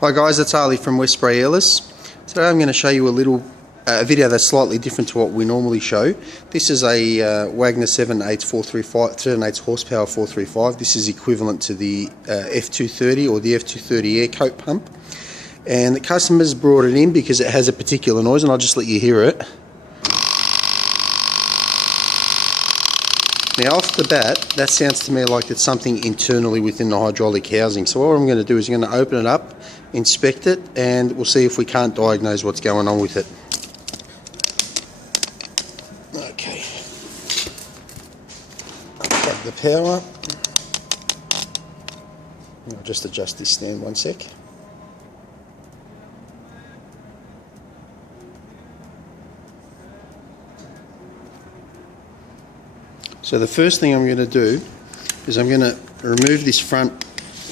Hi guys, it's Ali from West Spray Airless. Today I'm going to show you a video that's slightly different to what we normally show. This is a Wagner 7.8 horsepower 435. This is equivalent to the F230 or the F230 air coat pump. And the customers brought it in because it has a particular noise, and I'll just let you hear it. Now off the bat, that sounds to me like it's something internally within the hydraulic housing. So what I'm going to do is I'm going to open it up, inspect it, and we'll see if we can't diagnose what's going on with it. Okay. Plug the power. I'll just adjust this stand one sec. So the first thing I'm going to do is I'm going to remove this front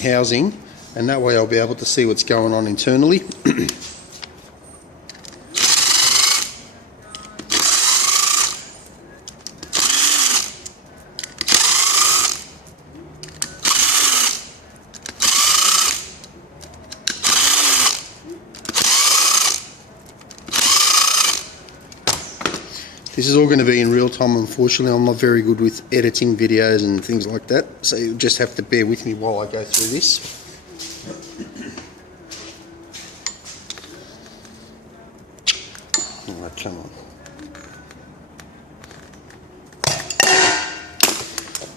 housing, and that way I'll be able to see what's going on internally. This is all going to be in real time. Unfortunately, I'm not very good with editing videos and things like that, so you'll just have to bear with me while I go through this. Alright, come on.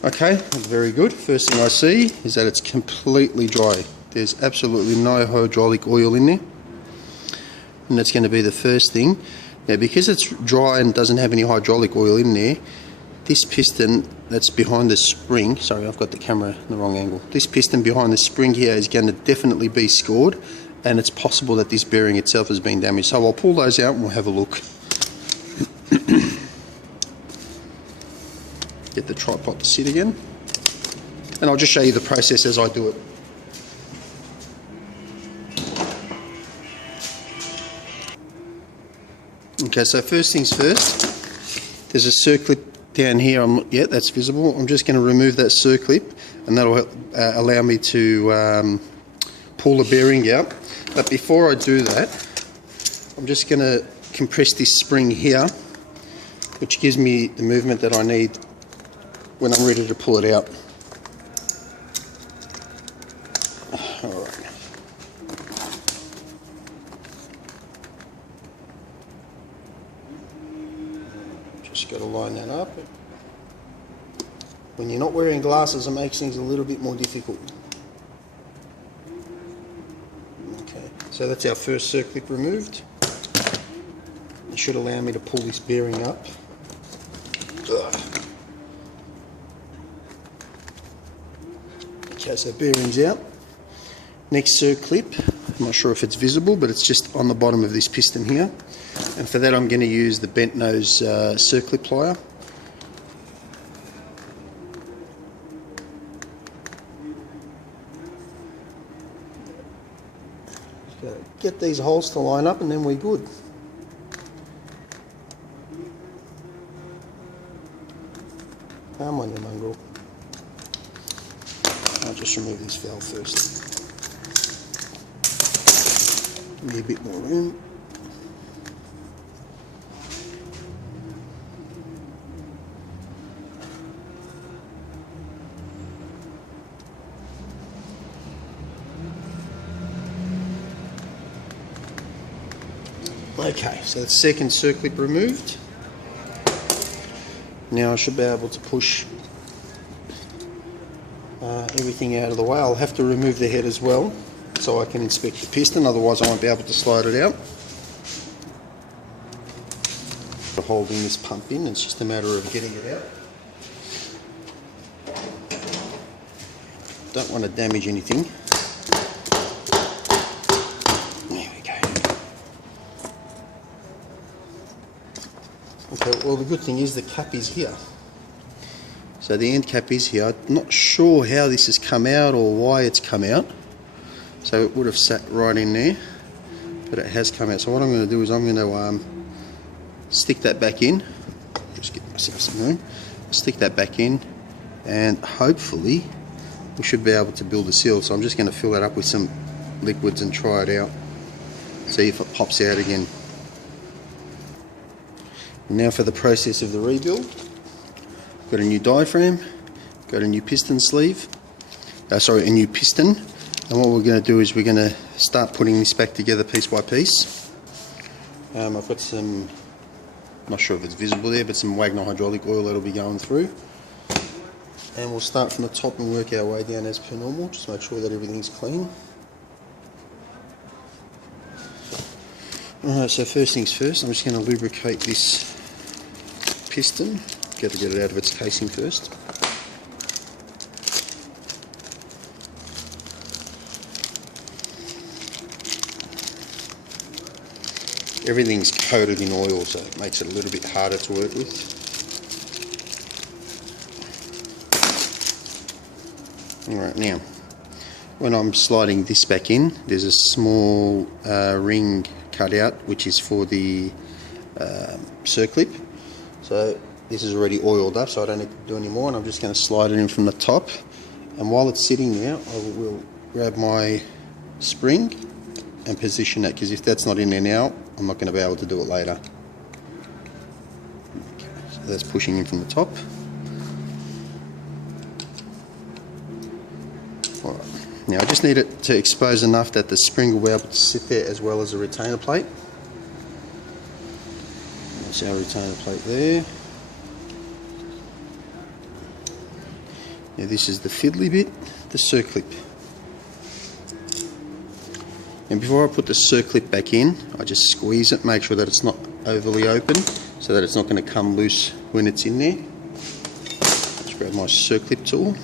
Okay, that's very good. First thing I see is that it's completely dry. There's absolutely no hydraulic oil in there, and that's going to be the first thing. Now, because it's dry and doesn't have any hydraulic oil in there, this piston that's behind the spring, sorry, I've got the camera in the wrong angle. This piston behind the spring here is going to definitely be scored, and it's possible that this bearing itself has been damaged. So I'll pull those out and we'll have a look. Get the tripod to sit again, and I'll just show you the process as I do it. Okay, so first things first, there's a circlip down here. Yeah, that's visible. I'm just going to remove that circlip, and that'll allow me to pull the bearing out. But before I do that, I'm just going to compress this spring here, which gives me the movement that I need when I'm ready to pull it out. Alright. Just got to line that up. When you're not wearing glasses, it makes things a little bit more difficult. Okay, so that's our first circlip removed. It should allow me to pull this bearing up. Okay, so bearing's out. Next circlip, I'm not sure if it's visible, but it's just on the bottom of this piston here. And for that I'm going to use the bent nose circlip plier. Just got to get these holes to line up and then we're good. Come on, you mongrel. I'll just remove this valve first. Give me a bit more room. Okay, so the second circlip removed. Now I should be able to push everything out of the way. I'll have to remove the head as well so I can inspect the piston, otherwise I won't be able to slide it out. Holding this pump in, it's just a matter of getting it out. Don't want to damage anything. There we go. Okay, well the good thing is the cap is here. So the end cap is here. I'm not sure how this has come out or why it's come out. So it would have sat right in there, but it has come out. So what I'm going to do is I'm going to stick that back in. Just get myself some room. Stick that back in, and hopefully we should be able to build a seal. So I'm just going to fill that up with some liquids and try it out. See if it pops out again. Now for the process of the rebuild. Got a new diaphragm, got a new piston sleeve, a new piston, and what we're going to do is we're going to start putting this back together piece by piece. I've got some, I'm not sure if it's visible there, but some Wagner hydraulic oil that'll be going through. And we'll start from the top and work our way down as per normal, just make sure that everything's clean. Alright, so first things first, I'm just going to lubricate this piston. Got to get it out of its casing first. Everything's coated in oil, so it makes it a little bit harder to work with. Alright, now when I'm sliding this back in, there's a small ring cut out which is for the circlip. So this is already oiled up, so I don't need to do any more, and I'm just going to slide it in from the top. And while it's sitting there, I will grab my spring and position it, because if that's not in there now, I'm not going to be able to do it later. Okay, so that's pushing in from the top. Alright, now I just need it to expose enough that the spring will be able to sit there as well as a retainer plate. That's our retainer plate there. Now this is the fiddly bit, the circlip. And before I put the circlip back in, I just squeeze it, make sure that it's not overly open, so that it's not going to come loose when it's in there. Just grab my circlip tool.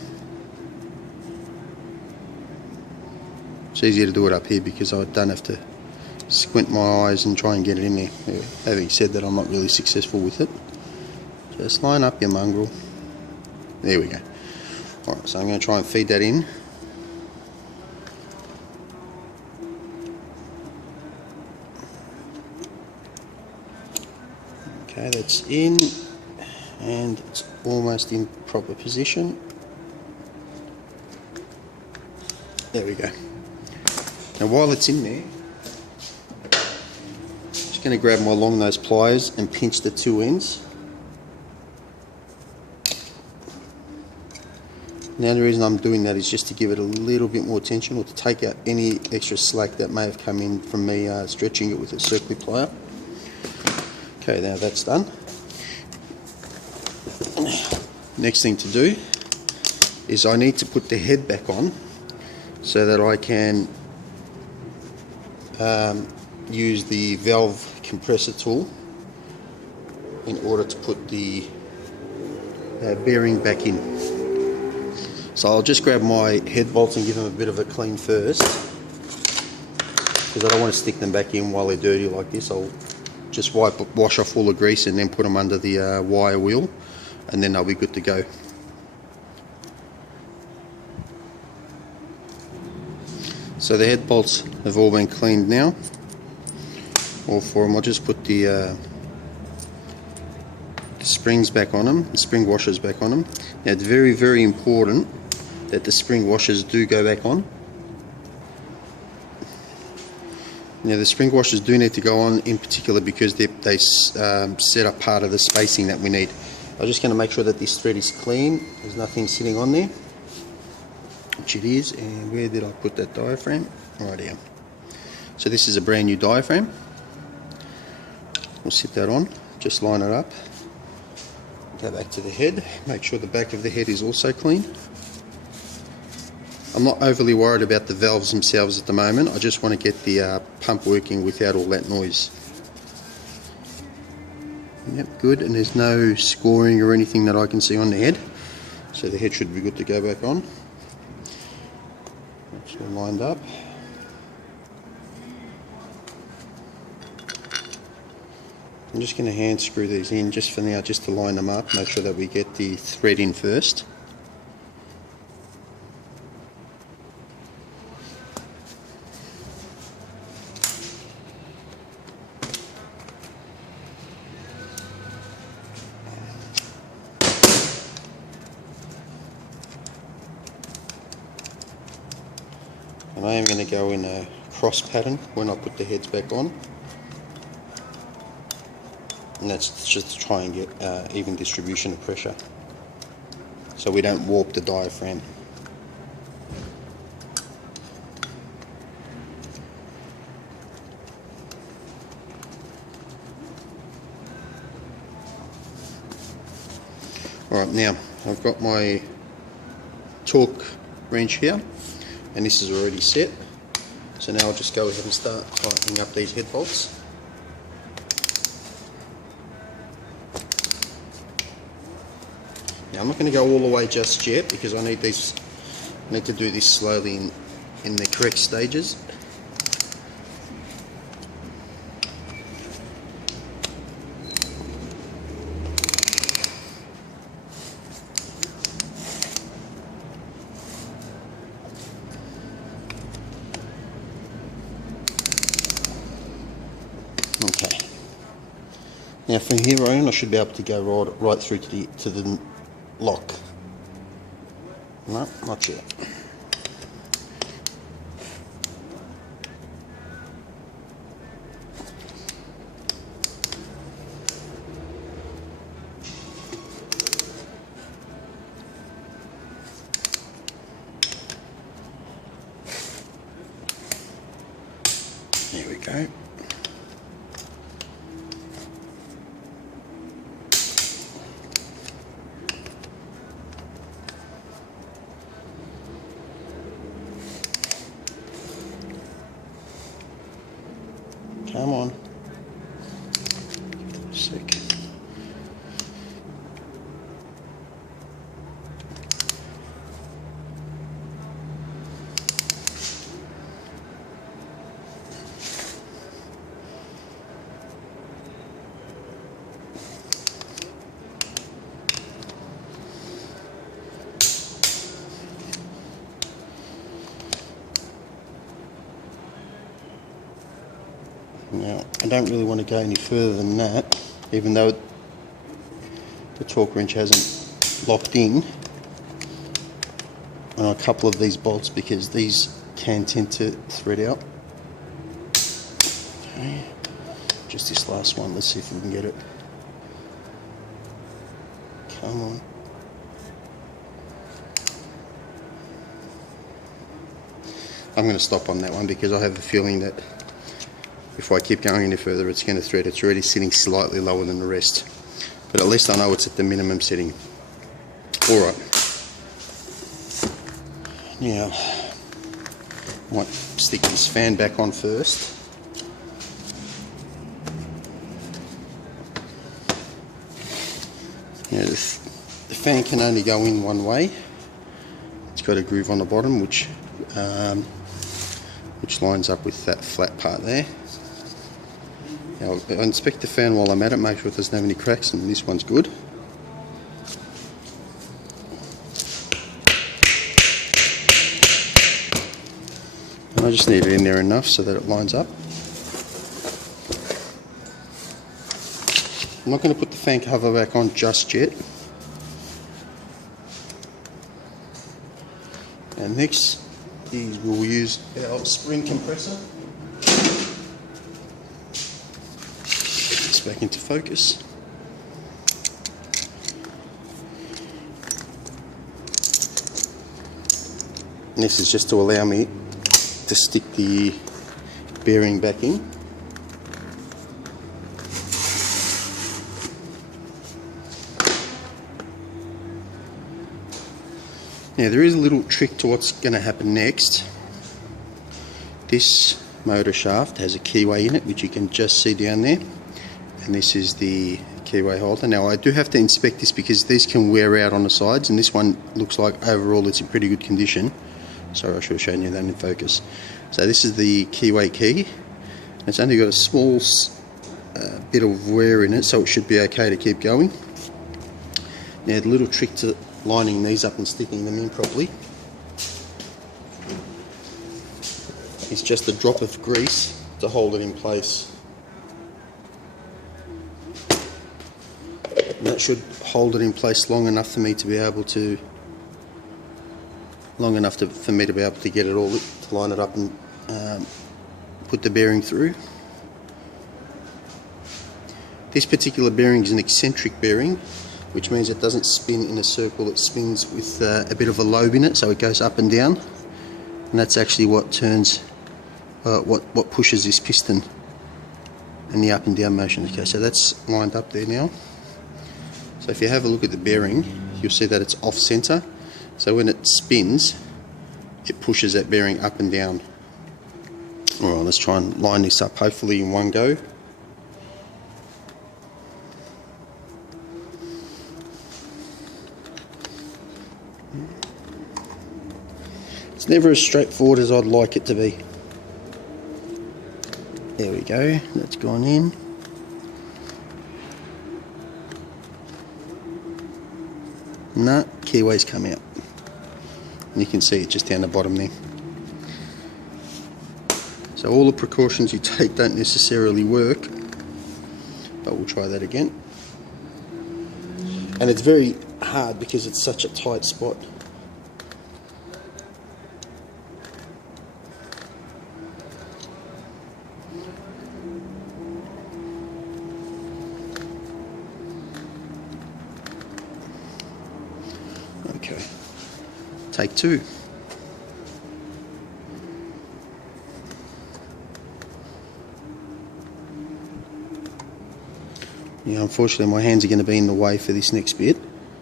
It's easier to do it up here because I don't have to squint my eyes and try and get it in there. Having said that, I'm not really successful with it. Just line up your mongrel. There we go. Alright, so I'm going to try and feed that in. Okay, that's in, and it's almost in proper position. There we go. Now while it's in there, I'm just going to grab my long nose pliers and pinch the two ends. Now the reason I'm doing that is just to give it a little bit more tension, or to take out any extra slack that may have come in from me stretching it with a circlip plier. Okay, now that's done. Next thing to do is I need to put the head back on so that I can use the valve compressor tool in order to put the bearing back in. So I'll just grab my head bolts and give them a bit of a clean first, because I don't want to stick them back in while they're dirty like this. I'll just wash off all the grease and then put them under the wire wheel, and then they'll be good to go. So the head bolts have all been cleaned now, all four of them. I'll just put the springs back on them, the spring washers back on them. Now it's very, very important that the spring washers do go back on. Now the spring washers do need to go on, in particular because they set up part of the spacing that we need. I'm just going to make sure that this thread is clean, there's nothing sitting on there, which it is. And where did I put that diaphragm? Right here. So this is a brand new diaphragm. We'll sit that on, just line it up, go back to the head, make sure the back of the head is also clean. I'm not overly worried about the valves themselves at the moment. I just want to get the pump working without all that noise. Yep, good, and there's no scoring or anything that I can see on the head, so the head should be good to go back on. It's all lined up. I'm just going to hand screw these in just for now, just to line them up, make sure that we get the thread in first. And I am going to to go in a cross pattern when I put the heads back on, and that's just to try and get even distribution of pressure so we don't warp the diaphragm. Alright, now I've got my torque wrench here, and this is already set, so now I'll just go ahead and start tightening up these head bolts. Now I'm not going to go all the way just yet because I need to do this slowly in the correct stages. Okay. Now from here on, I should be able to go right through to the lock. No, not yet. There we go. Come on. Sick. Now, I don't really want to go any further than that, even though the torque wrench hasn't locked in on a couple of these bolts because these can tend to thread out. Okay. Just this last one, let's see if we can get it. Come on. I'm going to stop on that one because I have a feeling that if I keep going any further it's going to thread. It's already sitting slightly lower than the rest, but at least I know it's at the minimum setting. Alright, now I might stick this fan back on first. Now the fan can only go in one way. It's got a groove on the bottom which lines up with that flat part there. Now, I'll inspect the fan while I'm at it, make sure it doesn't have any cracks, and this one's good. And I just need it in there enough so that it lines up. I'm not going to put the fan cover back on just yet. And next is we'll use our spring compressor. Back into focus. And this is just to allow me to stick the bearing back in. Now there is a little trick to what's going to happen next. This motor shaft has a keyway in it which you can just see down there. And this is the keyway holder. Now I do have to inspect this because these can wear out on the sides, and this one looks like overall it's in pretty good condition. Sorry, I should have shown you that in focus. So this is the keyway key. It's only got a small bit of wear in it, so it should be okay to keep going. Now the little trick to lining these up and sticking them in properly is just a drop of grease to hold it in place. And that should hold it in place long enough for me to be able to, for me to be able to get it all, to line it up and put the bearing through. This particular bearing is an eccentric bearing, which means it doesn't spin in a circle, it spins with a bit of a lobe in it, so it goes up and down, and that's actually what turns, what pushes this piston in the up and down motion. Okay, so that's lined up there now. So if you have a look at the bearing, you'll see that it's off center, so when it spins, it pushes that bearing up and down. Alright, let's try and line this up hopefully in one go. It's never as straightforward as I'd like it to be. There we go, that's gone in. No, keyway's come out. And you can see it just down the bottom there. So all the precautions you take don't necessarily work, but we'll try that again. And it's very hard because it's such a tight spot. Okay, take two. Yeah, unfortunately my hands are going to be in the way for this next bit,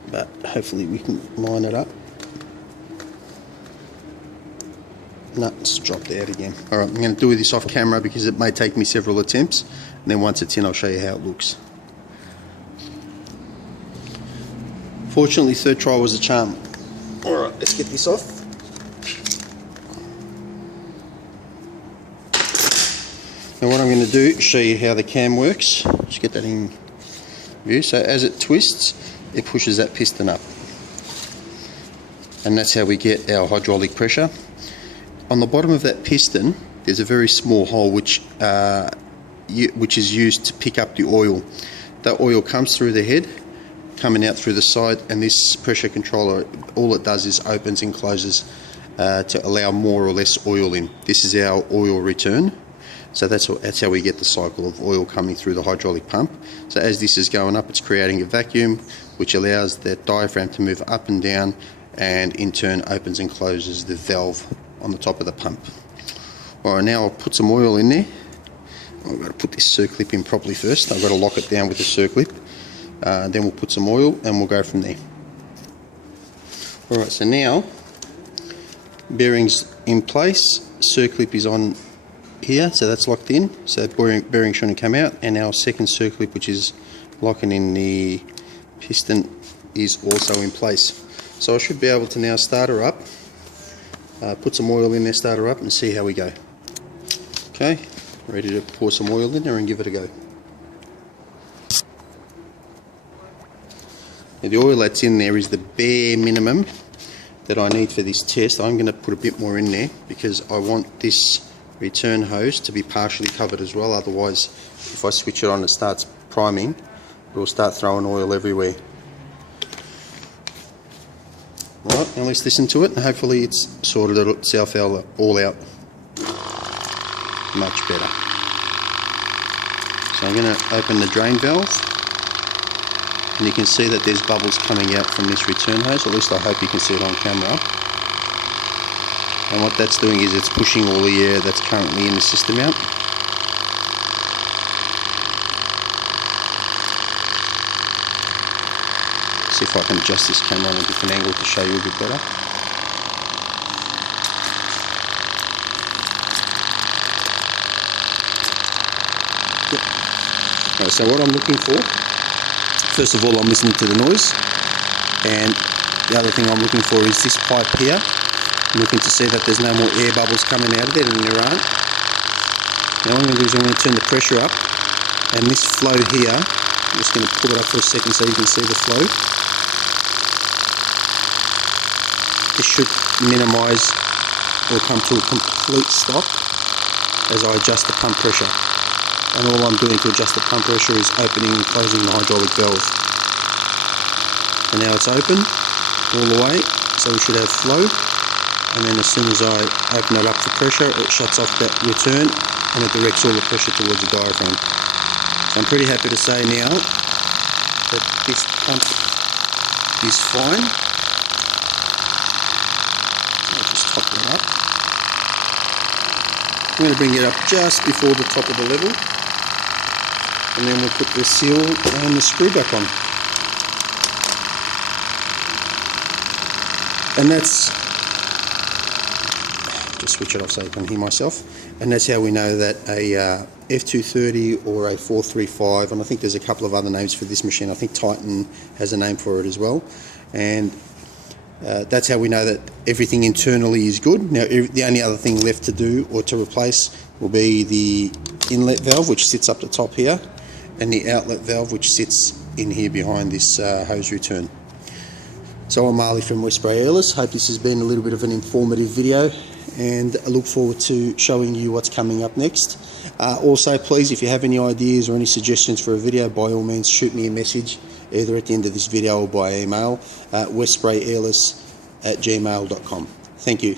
but hopefully we can line it up. No, it's dropped out again. Alright, I'm going to do this off camera because it may take me several attempts, and then once it's in I'll show you how it looks. Fortunately, third try was a charm. Alright, let's get this off. Now what I'm going to do is show you how the cam works. Just get that in view. So as it twists, it pushes that piston up. And that's how we get our hydraulic pressure. On the bottom of that piston, there's a very small hole which is used to pick up the oil. That oil comes through the head, coming out through the side, and this pressure controller, all it does is opens and closes to allow more or less oil in. This is our oil return. So that's how we get the cycle of oil coming through the hydraulic pump. So as this is going up, it's creating a vacuum which allows that diaphragm to move up and down, and in turn opens and closes the valve on the top of the pump. Alright, now I'll put some oil in there. I've got to put this circlip in properly first. I've got to lock it down with the circlip. Then we'll put some oil and we'll go from there. Alright, so now bearings in place, circlip is on here, so that's locked in, so bearing shouldn't come out, and our second circlip, which is locking in the piston, is also in place. So I should be able to now start her up, put some oil in there, start her up, and see how we go. Okay, ready to pour some oil in there and give it a go. Now the oil that's in there is the bare minimum that I need for this test. I'm going to put a bit more in there because I want this return hose to be partially covered as well, otherwise if I switch it on and it starts priming, it will start throwing oil everywhere. Right, now let's listen to it and hopefully it's sorted itself all out. Much better. So I'm going to open the drain valve, and you can see that there's bubbles coming out from this return hose, at least I hope you can see it on camera. And what that's doing is it's pushing all the air that's currently in the system out. See if I can adjust this camera on a different angle to show you a bit better. Yep. Right, so what I'm looking for, first of all I'm listening to the noise, and the other thing I'm looking for is this pipe here. I'm looking to see that there's no more air bubbles coming out of it, and there aren't. Now what I'm going to do is I'm going to turn the pressure up, and this flow here, I'm just going to pull it up for a second so you can see the flow. This should minimise or come to a complete stop as I adjust the pump pressure. And all I'm doing to adjust the pump pressure is opening and closing the hydraulic valve. And now it's open all the way, so we should have flow. and then as soon as I open it up for pressure, it shuts off that return and it directs all the pressure towards the diaphragm. So I'm pretty happy to say now that this pump is fine. I'll just top that up. I'm going to bring it up just before the top of the level, and then we'll put the seal and the screw back on. And that's, just switch it off so I can hear myself, and that's how we know that a F230 or a 435, and I think there's a couple of other names for this machine, I think Titan has a name for it as well, and that's how we know that everything internally is good. Now the only other thing left to do or to replace will be the inlet valve, which sits up the top here, and the outlet valve, which sits in here behind this hose return. So I'm Marley from Westbury Airless. Hope this has been a little bit of an informative video, and I look forward to showing you what's coming up next. Also, please, if you have any ideas or any suggestions for a video, by all means shoot me a message either at the end of this video or by email, westburyairless@gmail.com. Thank you.